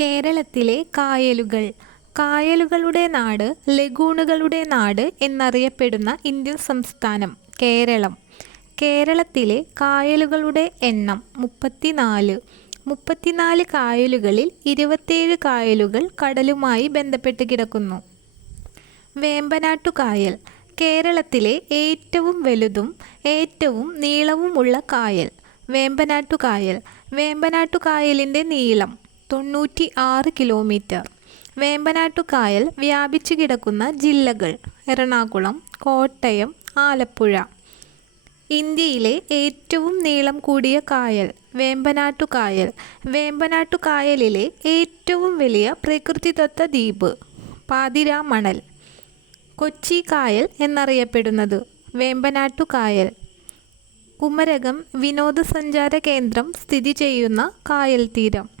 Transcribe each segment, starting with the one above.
കേരളത്തിലെ കായലുകൾ. കായലുകളുടെ നാട് ലഗൂണുകളുടെ നാട് എന്നറിയപ്പെടുന്ന ഇന്ത്യൻ സംസ്ഥാനം കേരളം. കേരളത്തിലെ കായലുകളുടെ എണ്ണം മുപ്പത്തിനാല്. മുപ്പത്തിനാല് കായലുകളിൽ ഇരുപത്തേഴ് കായലുകൾ കടലുമായി ബന്ധപ്പെട്ട് കിടക്കുന്നു. വേമ്പനാട്ടുകായൽ കേരളത്തിലെ ഏറ്റവും വലുതും ഏറ്റവും നീളവുമുള്ള കായൽ. വേമ്പനാട്ടുകായൽ. വേമ്പനാട്ടുകായലിന്റെ നീളം തൊണ്ണൂറ്റി ആറ് കിലോമീറ്റർ വേമ്പനാട്ടുകായൽ വ്യാപിച്ചു കിടക്കുന്ന ജില്ലകൾ എറണാകുളം കോട്ടയം ആലപ്പുഴ. ഇന്ത്യയിലെ ഏറ്റവും നീളം കൂടിയ കായൽ വേമ്പനാട്ടുകായൽ. വേമ്പനാട്ടുകായലിലെ ഏറ്റവും വലിയ പ്രകൃതിദത്ത ദ്വീപ് പാതിരാമണൽ. കൊച്ചി കായൽ എന്നറിയപ്പെടുന്നത് വേമ്പനാട്ടുകായൽ. കുമരകം വിനോദസഞ്ചാര കേന്ദ്രം സ്ഥിതി ചെയ്യുന്ന കായൽ തീരം.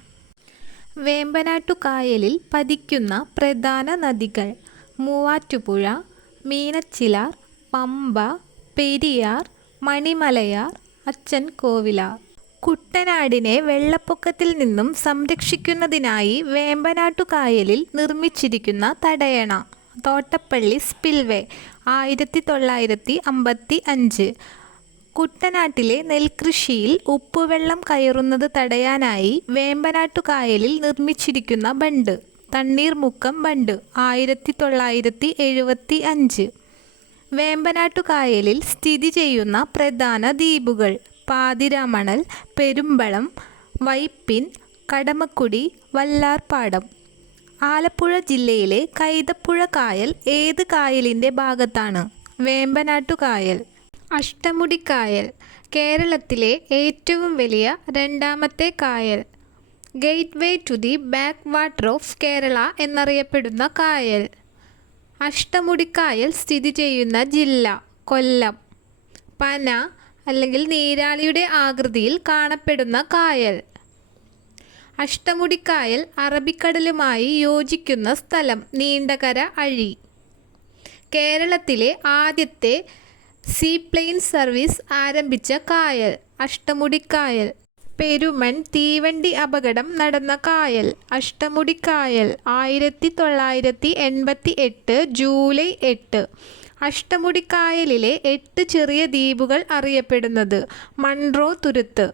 വേമ്പനാട്ടുകായലിൽ പതിക്കുന്ന പ്രധാന നദികൾ മൂവാറ്റുപുഴ മീനച്ചിലാർ പമ്പ പെരിയാർ മണിമലയാർ അച്ചൻ കോവിലാർ കുട്ടനാടിനെ വെള്ളപ്പൊക്കത്തിൽ നിന്നും സംരക്ഷിക്കുന്നതിനായി വേമ്പനാട്ടുകായലിൽ നിർമ്മിച്ചിരിക്കുന്ന തടയണ തോട്ടപ്പള്ളി സ്പിൽവേ ആയിരത്തി തൊള്ളായിരത്തി അമ്പത്തി അഞ്ച് കുട്ടനാട്ടിലെ നെൽകൃഷിയിൽ ഉപ്പുവെള്ളം കയറുന്നത് തടയാനായി വേമ്പനാട്ടുകായലിൽ നിർമ്മിച്ചിരിക്കുന്ന ബണ്ട് തണ്ണീർമുക്കം ബണ്ട് ആയിരത്തി തൊള്ളായിരത്തി എഴുപത്തി അഞ്ച് വേമ്പനാട്ടുകായലിൽ സ്ഥിതി ചെയ്യുന്ന പ്രധാന ദ്വീപുകൾ പാതിരാമണൽ പെരുമ്പളം വൈപ്പിൻ കടമക്കുടി വല്ലാർപാടം. ആലപ്പുഴ ജില്ലയിലെ കൈതപ്പുഴ കായൽ ഏത് കായലിന്റെ ഭാഗത്താണ്? വേമ്പനാട്ടുകായൽ. അഷ്ടമുടിക്കായൽ കേരളത്തിലെ ഏറ്റവും വലിയ രണ്ടാമത്തെ കായൽ. Gateway to the backwater of Kerala എന്നറിയപ്പെടുന്ന കായൽ. അഷ്ടമുടിക്കായൽ സ്ഥിതി ചെയ്യുന്ന ജില്ല കൊല്ലം. പന അല്ലെങ്കിൽ നീരാളിയുടെ ആകൃതിയിൽ കാണപ്പെടുന്ന കായൽ. അഷ്ടമുടിക്കായൽ അറബിക്കടലുമായി യോജിക്കുന്ന സ്ഥലം നീണ്ടകര അഴി. കേരളത്തിലെ ആദ്യത്തെ സീപ്ലെയിൻ സർവീസ് ആരംഭിച്ച കായൽ. അഷ്ടമുടിക്കായൽ. പെരുമൺ തീവണ്ടി അപകടം നടന്ന കായൽ. അഷ്ടമുടിക്കായൽ. ആയിരത്തി തൊള്ളായിരത്തി എൺപത്തി എട്ട് ജൂലൈ എട്ട്. അഷ്ടമുടിക്കായലിലെ എട്ട് ചെറിയ ദ്വീപുകൾ അറിയപ്പെടുന്നത് മൺറോ തുരുത്ത്.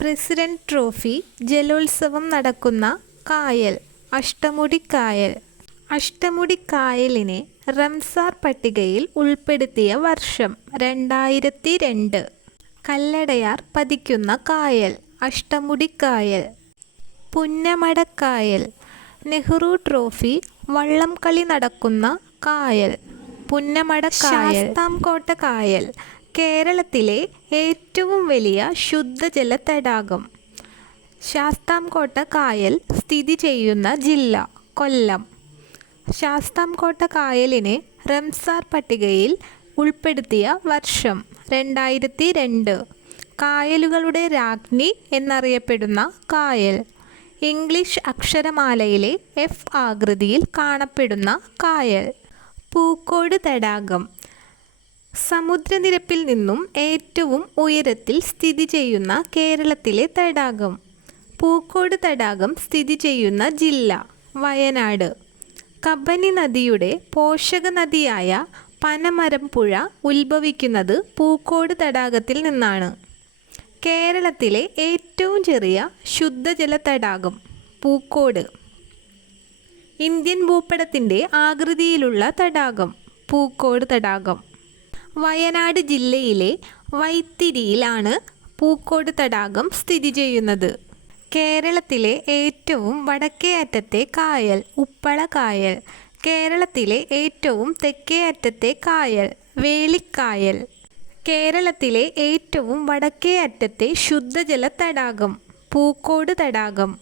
പ്രസിഡന്റ് ട്രോഫി ജലോത്സവം നടക്കുന്ന കായൽ. അഷ്ടമുടിക്കായൽ. അഷ്ടമുടിക്കായലിനെ റംസാർ പട്ടികയിൽ ഉൾപ്പെടുത്തിയ വർഷം രണ്ടായിരത്തി രണ്ട് കല്ലടയാർ പതിക്കുന്ന കായൽ അഷ്ടമുടിക്കായൽ. പുന്നമടക്കായൽ നെഹ്റു ട്രോഫി വള്ളംകളി നടക്കുന്ന കായൽ. പുന്നമടക്കായൽ ശാസ്താംകോട്ട കായൽ കേരളത്തിലെ ഏറ്റവും വലിയ ശുദ്ധജല തടാകം. ശാസ്താംകോട്ട കായൽ സ്ഥിതി ചെയ്യുന്ന ജില്ല കൊല്ലം. ശാസ്താംകോട്ട കായലിനെ റംസാർ പട്ടികയിൽ ഉൾപ്പെടുത്തിയ വർഷം രണ്ടായിരത്തി രണ്ട് കായലുകളുടെ രാജ്ഞി എന്നറിയപ്പെടുന്ന കായൽ. ഇംഗ്ലീഷ് അക്ഷരമാലയിലെ എഫ് ആകൃതിയിൽ കാണപ്പെടുന്ന കായൽ. പൂക്കോട് തടാകം. സമുദ്രനിരപ്പിൽ നിന്നും ഏറ്റവും ഉയരത്തിൽ സ്ഥിതി ചെയ്യുന്ന കേരളത്തിലെ തടാകം. പൂക്കോട് തടാകം സ്ഥിതി ചെയ്യുന്ന ജില്ല വയനാട്. കബനി നദിയുടെ പോഷക നദിയായ പനമരം പുഴ ഉത്ഭവിക്കുന്നത് പൂക്കോട് തടാകത്തിൽ നിന്നാണ്. കേരളത്തിലെ ഏറ്റവും ചെറിയ ശുദ്ധജല തടാകം പൂക്കോട്. ഇന്ത്യൻ ഭൂപടത്തിന്റെ ആകൃതിയിലുള്ള തടാകം പൂക്കോട് തടാകം. വയനാട് ജില്ലയിലെ വൈത്തിരിയിലാണ് പൂക്കോട് തടാകം സ്ഥിതി ചെയ്യുന്നത്. കേരളത്തിലെ ഏറ്റവും വടക്കേ അറ്റത്തെ കായൽ ഉപ്പള കായൽ. കേരളത്തിലെ ഏറ്റവും തെക്കേ അറ്റത്തെ കായൽ വേളിക്കായൽ. കേരളത്തിലെ ഏറ്റവും വടക്കേ അറ്റത്തെ ശുദ്ധജല തടാകം പൂക്കോട് തടാകം.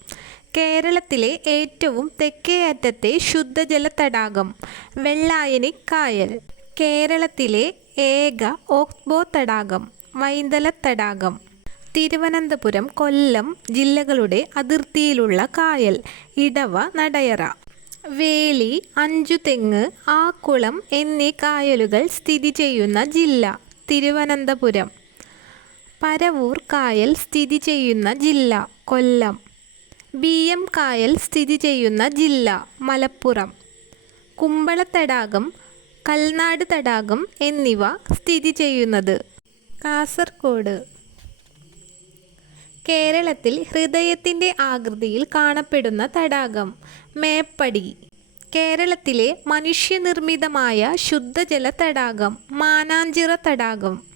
കേരളത്തിലെ ഏറ്റവും തെക്കേ അറ്റത്തെ ശുദ്ധജല തടാകം വെള്ളായണി കായൽ. കേരളത്തിലെ ഏക ഓക്ബോ തടാകം വൈന്തല തടാകം. തിരുവനന്തപുരം കൊല്ലം ജില്ലകളുടെ അതിർത്തിയിലുള്ള കായൽ ഇടവ നടയറ വേലി അഞ്ചുതെങ്ങ് ആക്കുളം എന്നീ കായലുകൾ സ്ഥിതി ചെയ്യുന്ന ജില്ല തിരുവനന്തപുരം. പരവൂർ കായൽ സ്ഥിതി ചെയ്യുന്ന ജില്ല കൊല്ലം. ബി എം കായൽ സ്ഥിതി ചെയ്യുന്ന ജില്ല മലപ്പുറം. കുമ്പള തടാകം കൽനാട് തടാകം എന്നിവ സ്ഥിതി ചെയ്യുന്നത് കാസർഗോഡ് കേരളത്തിൽ ഹൃദയത്തിന്റെ ആകൃതിയിൽ കാണപ്പെടുന്ന തടാകം മേപ്പടി. കേരളത്തിലെ മനുഷ്യനിർമ്മിതമായ ശുദ്ധജല തടാകം മാനാഞ്ചിറ തടാകം.